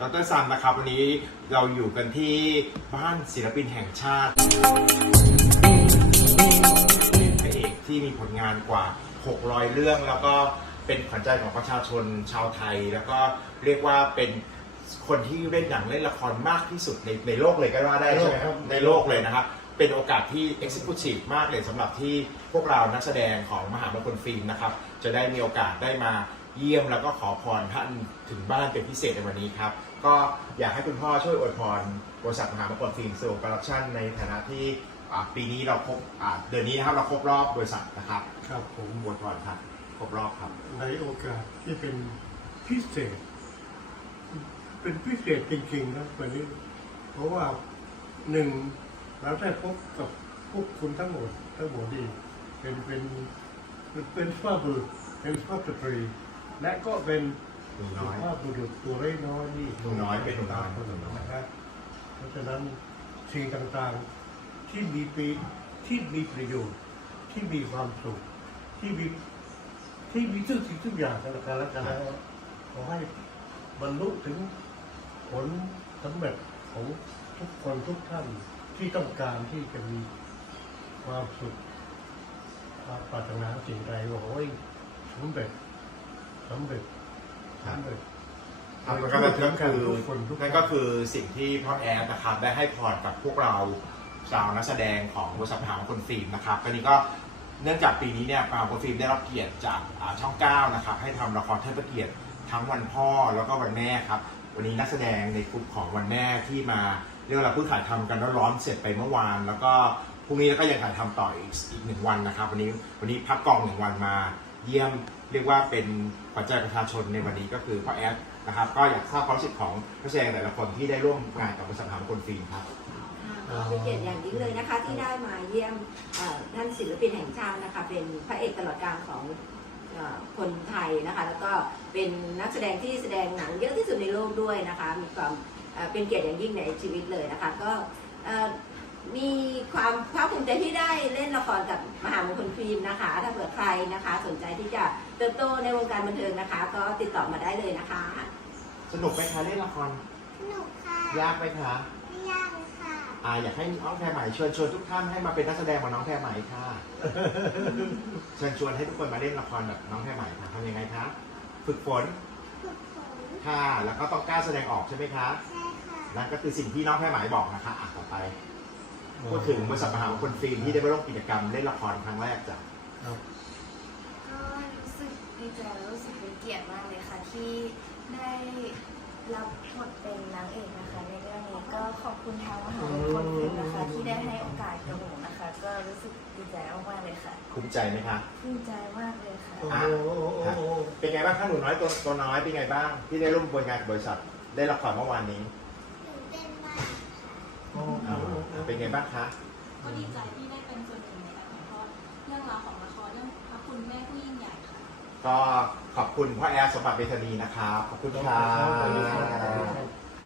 ดรซันนะครับวันนี้เราอยู่กันที่บ้านศิลปินแห่งชาติพระเอกที่มีผลงานกว่า 600 เรื่อง แล้วก็เป็นขวัญใจของประชาชนชาวไทย แล้วก็เรียกว่าเป็นคนที่เล่นหนังเล่นละครมากที่สุดในในโลกเลยก็ว่าได้ใช่ไหมครับในโลกเลยนะครับเป็นโอกาสที่ Executive มากเลยสำหรับที่พวกเรานักแสดงของมหามงคลฟิล์มนะครับ จะได้มีโอกาสได้มา เยี่ยมแล้วก็ขอพรท่านถึงบ้านเป็นพิเศษในวันนี้ครับ ก็อยากให้คุณพ่อช่วยอวยพรบริษัทมหามงคลฟิล์มโซโปรดักชั่นในฐานะที่อ่าปีนี้เราครบอ่าเดือนนี้นะครับเราครบรอบบริษัทนะครับครับผมอวยพรครับครบรอบครับ ในโอกาสที่เป็นพิเศษ เป็นพิเศษจริงๆนะวันนี้ เพราะว่าหนึ่งเราได้พบกับพวกคุณทั้งหมดทั้งหมดดีเป็นเป็นเป็นเป็นสุภาพบุรุษเป็นสุภาพสตรี และก็เป็นหนูสุน้อย ภาพบุรุษตัวน้อยๆนี่หนูน้อยเป็นหนูน้อย นะครับเพราะฉะนั้นสิ่งต่างๆที่มีปีที่มีประโยชน์ที่มีความสุขที่มีที่มีทุกสิ่งทุกอย่างกันและกันแล้วกันแล้วขอให้บรรลุถึงผลสำเร็จของทุกคนทุกท่านที่ต้องการที่จะมีความสุข ความปรารถนาสิ่งใดบอกว่าสำเร็จ สำเร็จสำเร็จ ครับแล้วก็นั่นก็คือทุกคนทุกนั่นก็คือสิ่งที่พ่อแอดนะครับได้ให้พรกับพวกเราชาวนักแสดงของบริษัทมหามงคลฟิล์มนะครับอันนี้ก็เนื่องจากปีนี้เนี่ยมหามงคลฟิล์มได้รับเกียรติจากอ่าช่อง 9 นะครับ ให้ทำละครเทิดพระเกียรติทั้งวันพ่อแล้วก็วันแม่ครับ วันนี้นักแสดงในกลุ่มของวันแม่ที่มาเรียกว่าเราเพิ่งถ่ายทำกันร้อนๆเสร็จไปเมื่อวาน แล้วก็พรุ่งนี้ก็ยังถ่ายทำต่ออีกอีกหนึ่งวันนะครับ วันนี้วันนี้พักกองหนึ่งวันมา เยี่ยมเรียกว่าเป็นปัจจัยประชาชนในวันนี้ก็คือพ่อแอดนะครับ ก็อยากทราบความรู้สึกของนักแสดงแต่ละคนที่ได้ร่วมงานกับบริษัทมหางคลฟิล์มครับก็เป็นเกียรติอย่างยิ่งเลยนะคะ ที่ได้มาเยี่ยมท่านศิลปินแห่งชาตินะคะ เป็นพระเอกตลอดกาลของอคนไทยนะคะ แล้วก็เป็นนักแสดงที่แสดงหนังเยอะที่สุดในโลกด้วยนะคะ มีความเป็นเกียรติอย่างยิ่งในชีวิตเลยนะคะ ก็ มีความภาคภูมิใจที่ได้เล่นละครกับมหามงคลฟิล์มนะคะ ถ้าเผื่อใครนะคะ สนใจที่จะเติบโตในวงการบันเทิงนะคะ ก็ติดต่อมาได้เลยนะคะ สนุกไหมคะเล่นละคร สนุกค่ะ ยากไหมคะไม่ยากเลยค่ะ อ่าอยากให้น้องแพรใหม่เชิญชวนทุกท่านให้มาเป็นนักแสดงเหมือนน้องแพรใหม่ค่ะ เชิญชวนให้ทุกคนมาเล่นละครแบบน้องแพรใหม่ค่ะทำยังไงคะฝึกฝนฝึกฝนค่ะแล้วก็ต้องกล้าแสดงออกใช่ไหมคะ ใช่ค่ะนั่นก็คือสิ่งที่น้องแพรใหม่บอกนะคะอะต่อไป พูดถึงบริษัทมหามงคลฟิล์มที่ได้มาร่วมกิจกรรมเล่นละครครั้งแรกจ้ะครับ ก็รู้สึกดีใจและรู้สึกเป็นเกียรติมากเลยค่ะ ที่ได้รับบทเป็นนางเอกนะคะ ในเรื่องนี้ก็ขอบคุณทางมหาวิทยาลัยฟิล์มนะคะ ที่ได้ให้โอกาสกับหนูนะคะ ก็รู้สึกดีใจมากๆเลยค่ะภูมิใจไหมคะ ภูมิใจมากเลยค่ะ โอ้อะโหโอ้โหโอ้โหเป็นไงบ้างคะหนูน้อยตัวตัวน้อยเป็นไงบ้าง ที่ได้ร่วมบริงานกับบริษัทได้ละครเมื่อวานนี้ ตื่นเต้นมาก โอ้โห อ่า เป็นไงบ้างคะก็ดีใจที่ได้เป็นส่วนหนึ่งในการถ่ายทอดเรื่องราวของละครเรื่องพระคุณแม่ผู้ยิ่งใหญ่ค่ะ ก็ขอบคุณพ่อแอร์สมบัติเวทนีนะครับขอบคุณครัขอบคุณครับ